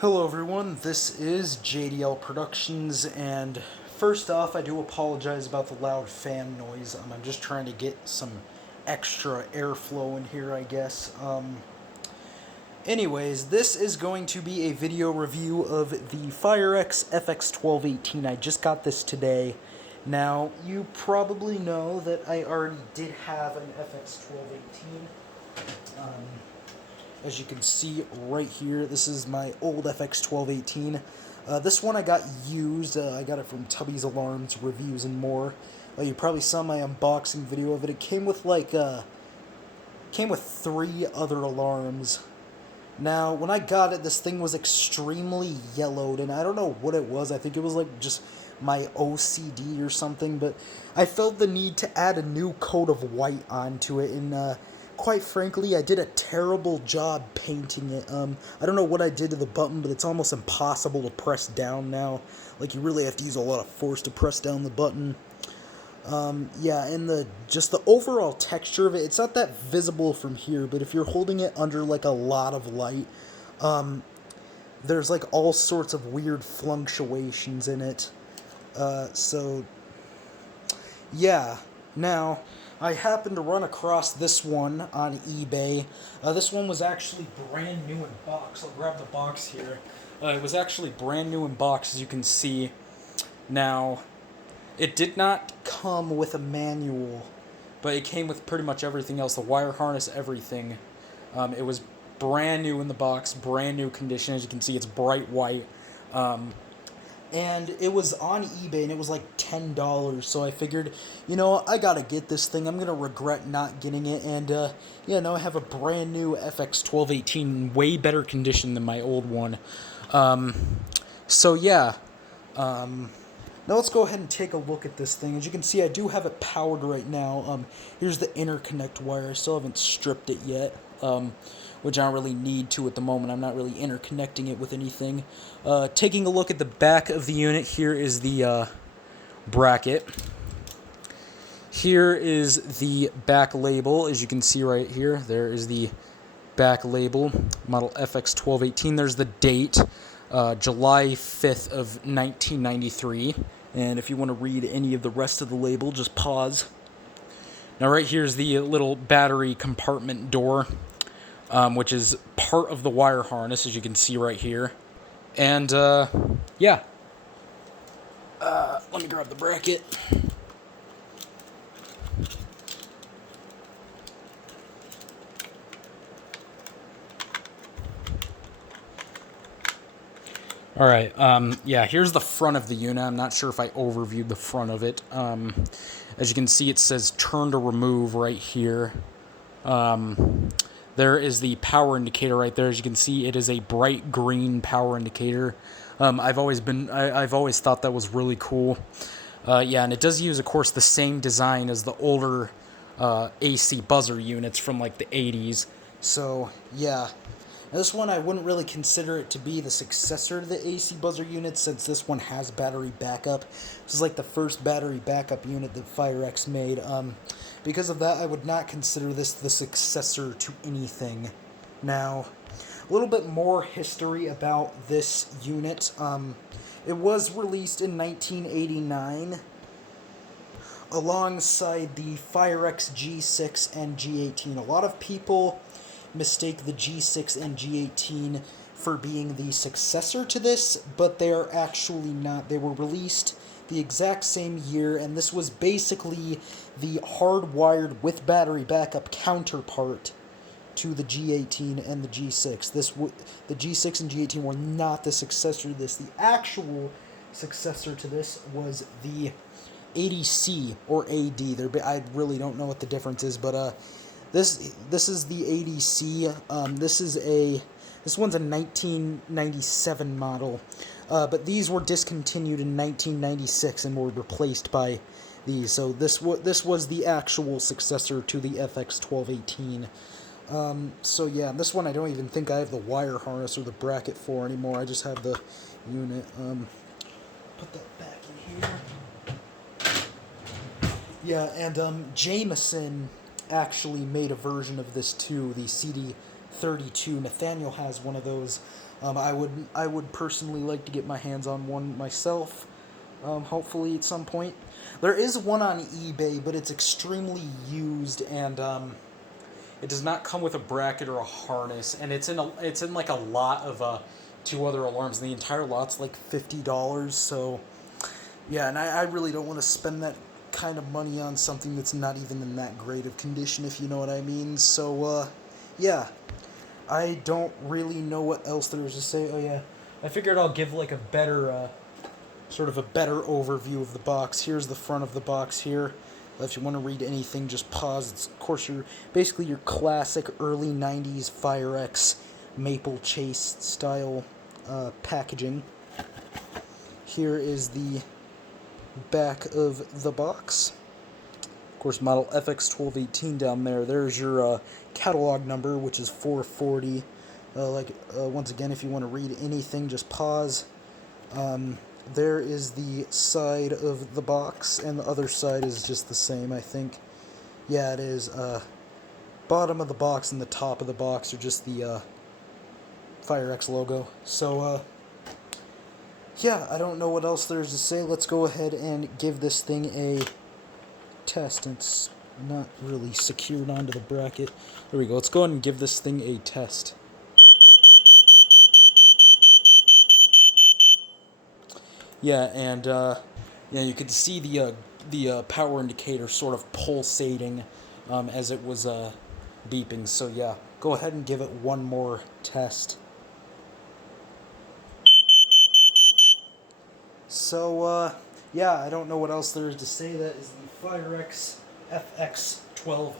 Hello everyone, this is JDL Productions, and first off, I do apologize about the loud fan noise. I'm just trying to get some extra airflow in here, I guess. Anyways, this is going to be a video review of the FireX FX1218. I just got this today. Now, you probably know that I already did have an FX1218. As you can see right here, this is my old FX1218. This one I got used. I got it from Tubby's Alarms, Reviews, and More. You probably saw my unboxing video of it. It came with came with 3 other alarms. Now, when I got it, this thing was extremely yellowed, and I don't know what it was. I think it was like just my OCD or something, but I felt the need to add a new coat of white onto it, and quite frankly, I did a terrible job painting it. I don't know what I did to the button, but it's almost impossible to press down now. Like, you really have to use a lot of force to press down the button. Yeah, and the overall texture of it, it's not that visible from here, but if you're holding it under, like, a lot of light, there's, like, all sorts of weird fluctuations in it. So, yeah. Now, I happened to run across this one on eBay. This one was actually brand new in box. I'll grab the box here. It was actually brand new in box, as you can see. Now, it did not come with a manual, but it came with pretty much everything else. The wire harness, everything. It was brand new in the box, brand new condition. As you can see, it's bright white. And it was on eBay, and it was like $10, so I figured, I gotta get this thing. I'm gonna regret not getting it, and, I have a brand new FX1218 in way better condition than my old one. So, yeah. Now let's go ahead and take a look at this thing. As you can see, I do have it powered right now. Here's the interconnect wire. I still haven't stripped it yet, which I don't really need to at the moment. I'm not really interconnecting it with anything. Taking a look at the back of the unit, here is the bracket. Here is the back label, as you can see right here. There is the back label, model FX1218. There's the date, July 5th of 1993. And if you want to read any of the rest of the label, just pause. Now right here is the little battery compartment door, which is part of the wire harness, as you can see right here. And, yeah. Let me grab the bracket. Alright, yeah, here's the front of the unit. I'm not sure if I overviewed the front of it. As you can see, it says turn to remove right here. There is the power indicator right there. As you can see, it is a bright green power indicator. I've always thought that was really cool. Yeah, and it does use, of course, the same design as the older AC buzzer units from like the 80s. So, yeah. Now, this one, I wouldn't really consider it to be the successor to the AC buzzer unit, since this one has battery backup. This is like the first battery backup unit that FireX made. Because of that, I would not consider this the successor to anything. Now, a little bit more history about this unit. It was released in 1989 alongside the FireX G6 and G18. A lot of people mistake the G6 and G18 for being the successor to this, but they are actually not. They were released the exact same year, and this was basically the hardwired with battery backup counterpart to the G18 and the G6. The G6 and G18 were not the successor to this. The actual successor to this was the 80C or AD. I really don't know what the difference is, but this is the 80C. This one's a 1997 model, but these were discontinued in 1996 and were replaced by these. So this was the actual successor to the FX1218. So yeah, this one I don't even think I have the wire harness or the bracket for anymore. I just have the unit. Put that back in here. Yeah, and Jameson actually made a version of this too, the CD FX32. Nathaniel has one of those. I would personally like to get my hands on one myself. Hopefully at some point. There is one on eBay, but it's extremely used, and it does not come with a bracket or a harness, and it's in like a lot of two other alarms, and the entire lot's like $50. So yeah, and I really don't want to spend that kind of money on something that's not even in that great of condition, if you know what I mean. So yeah, I don't really know what else there is to say. Oh yeah, I figured I'll give like a better sort of a better overview of the box. Here's the front of the box here. If you want to read anything, just pause. It's, of course, basically your classic early 90s FireX Maple Chase style packaging. Here is the back of the box. Of course, model FX1218 down there. There's your catalog number, which is 440. Once again, if you want to read anything, just pause. There is the side of the box, and the other side is just the same, I think. Yeah, it is. Bottom of the box and the top of the box are just the FireX logo. So, yeah, I don't know what else there is to say. Let's go ahead and give this thing a test. It's not really secured onto the bracket. There we go. Let's go ahead and give this thing a test. Yeah, and you could see the power indicator sort of pulsating as it was beeping. So yeah, go ahead and give it one more test. So yeah, I don't know what else there is to say. That is the FireX FX1218.